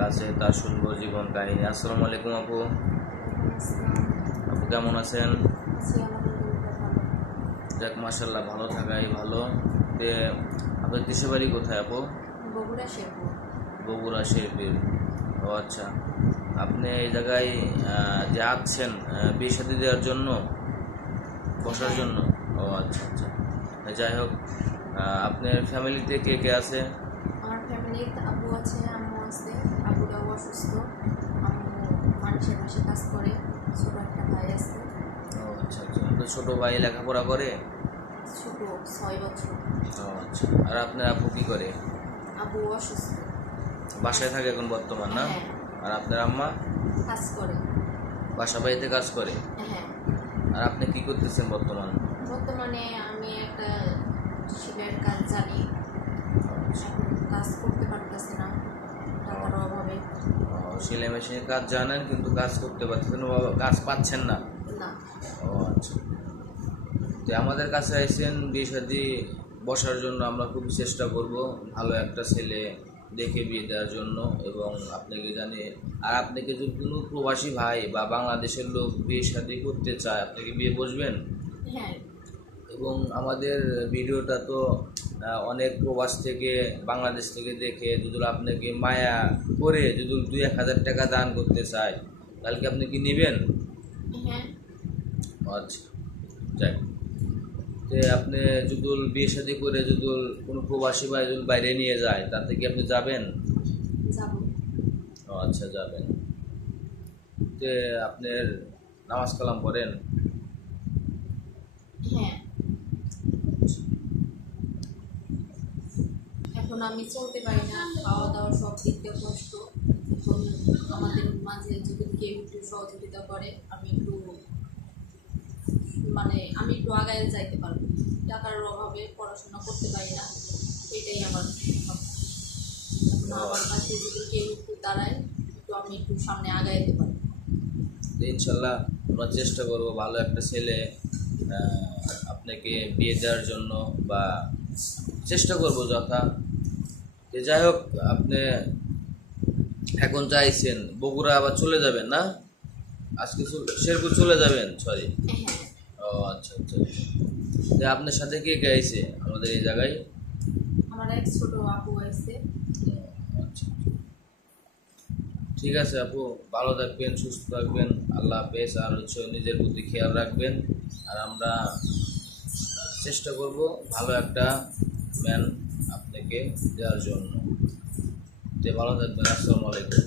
কাছে তা শুনবো জীবন কাহিনী। আসসালামু আলাইকুম আপু। আপু কেমন আছেন? যাক মাশাল্লাহ, ভালো থাকাই ভালো। তে আপনার দেশের বাড়ি কোথায় আপু? বগুড়া শেরপুর। ও আচ্ছা, আপনি এই জায়গায় যে আসছেন বিয়ে শাদী দেওয়ার জন্য, বসার জন্য? ও আচ্ছা আচ্ছা, যাই হোক, আপনার ফ্যামিলিতে কে কে আছে? আমার ফ্যামিলিতে আব্বু আছে, আম্মু আছে। আব্বুটাও অসুস্থ, আম্মু মানুষের পাশে কাজ করে। ছোট একটা ভাই আছে। ও আচ্ছা আচ্ছা, তো ছোটো ভাই লেখাপড়া করে? ছোট, 6 বছর। ও আচ্ছা, আর আপনার আপু কি করে? আব্বু অসুস্থ, বাসায় থাকে এখন বর্তমান, না? হ্যাঁ, আর আপনার আম্মা কাজ করে। বাসা বাড়িতে কাজ করে? হ্যাঁ, আর আপনি কি করতেছেন বর্তমান? বর্তমানে আমি একটা সেলাইয়ের কাজ জানি, এখন কাজ করতে পারতেছি না টাকার অভাবে। সেলাই মেশিনের কাজ জানেন কিন্তু কাজ করতে পারছেন না, কাজ পাচ্ছেন না? না, ও আচ্ছা, তো আমাদের কাছে আইসেন বিয়ে শাদী বসার জন্য। আমরা খুব চেষ্টা করব ভালো একটা ছেলে দেখে বিয়ে দেওয়ার জন্য। এবং আপনাকে জানি, আর আপনাকে যদি কোনো প্রবাসী ভাই বা বাংলাদেশের লোক বিয়ে শাদী করতে চায়, আপনাকে বিয়ে বসবেন। হ্যাঁ, এবং আমাদের ভিডিওটা তো অনেক প্রবাস থেকে, বাংলাদেশ থেকে দেখে যদি আপনাকে মায়া করে যদি 2-1 হাজার টাকা দান করতে চায়, তাহলে কি আপনি কি নেবেন? হ্যাঁ, আচ্ছা, যাই, তো আপনি যদি বিয়ে শাদী করে যদি কোনো প্রবাসী ভাই যদি বাইরে নিয়ে যায়, তাতে কি আপনি যাবেন? যাবো। ও আচ্ছা, যাবেন। তো আপনার নামাজ কালাম পড়েন? হ্যাঁ, এখন আমি চলতে পারি না, খাওয়া দাওয়া সব দিক দিয়ে কষ্ট। এখন আমাদের মাঝে যদি কেউ একটু সহযোগিতা করে, আমি একটু আগায় যাইতে পারবো। টাকার অভাবে পড়াশোনা করতে পারি না, এটাই আমার ভাবনা। এখন আমার কাছে যদি কেউ একটু দাঁড়ায়, আমি একটু সামনে আগাইতে পারি। ইনশাল্লাহ আমরা চেষ্টা করব ভালো একটা ছেলে আপনাকে বিয়ে দেওয়ার জন্য, বা চেষ্টা করব যথা। তো যাই হোক, আপনি এখন চাইছেন বগুড়া আবার চলে যাবেন, না? আজকে শেরপুর চলে যাবেন, সরি। হ্যাঁ, ও আচ্ছা আচ্ছা আচ্ছা। তো আপনার সাথে কে কে আইছে আমাদের এই জায়গায়? আমার এক ছোট আপু আছে। আচ্ছা, ঠিক আছে আপু, ভালো থাকবেন, সুস্থ থাকবেন, আল্লাহ হাফেজ। আর নিজের প্রতি খেয়াল রাখবেন। আর আমরা চেষ্টা করব ভালো একটা ম্যান আপনাকে দেওয়ার জন্য। তো ভালো থাকবেন। আসসালামু আলাইকুম।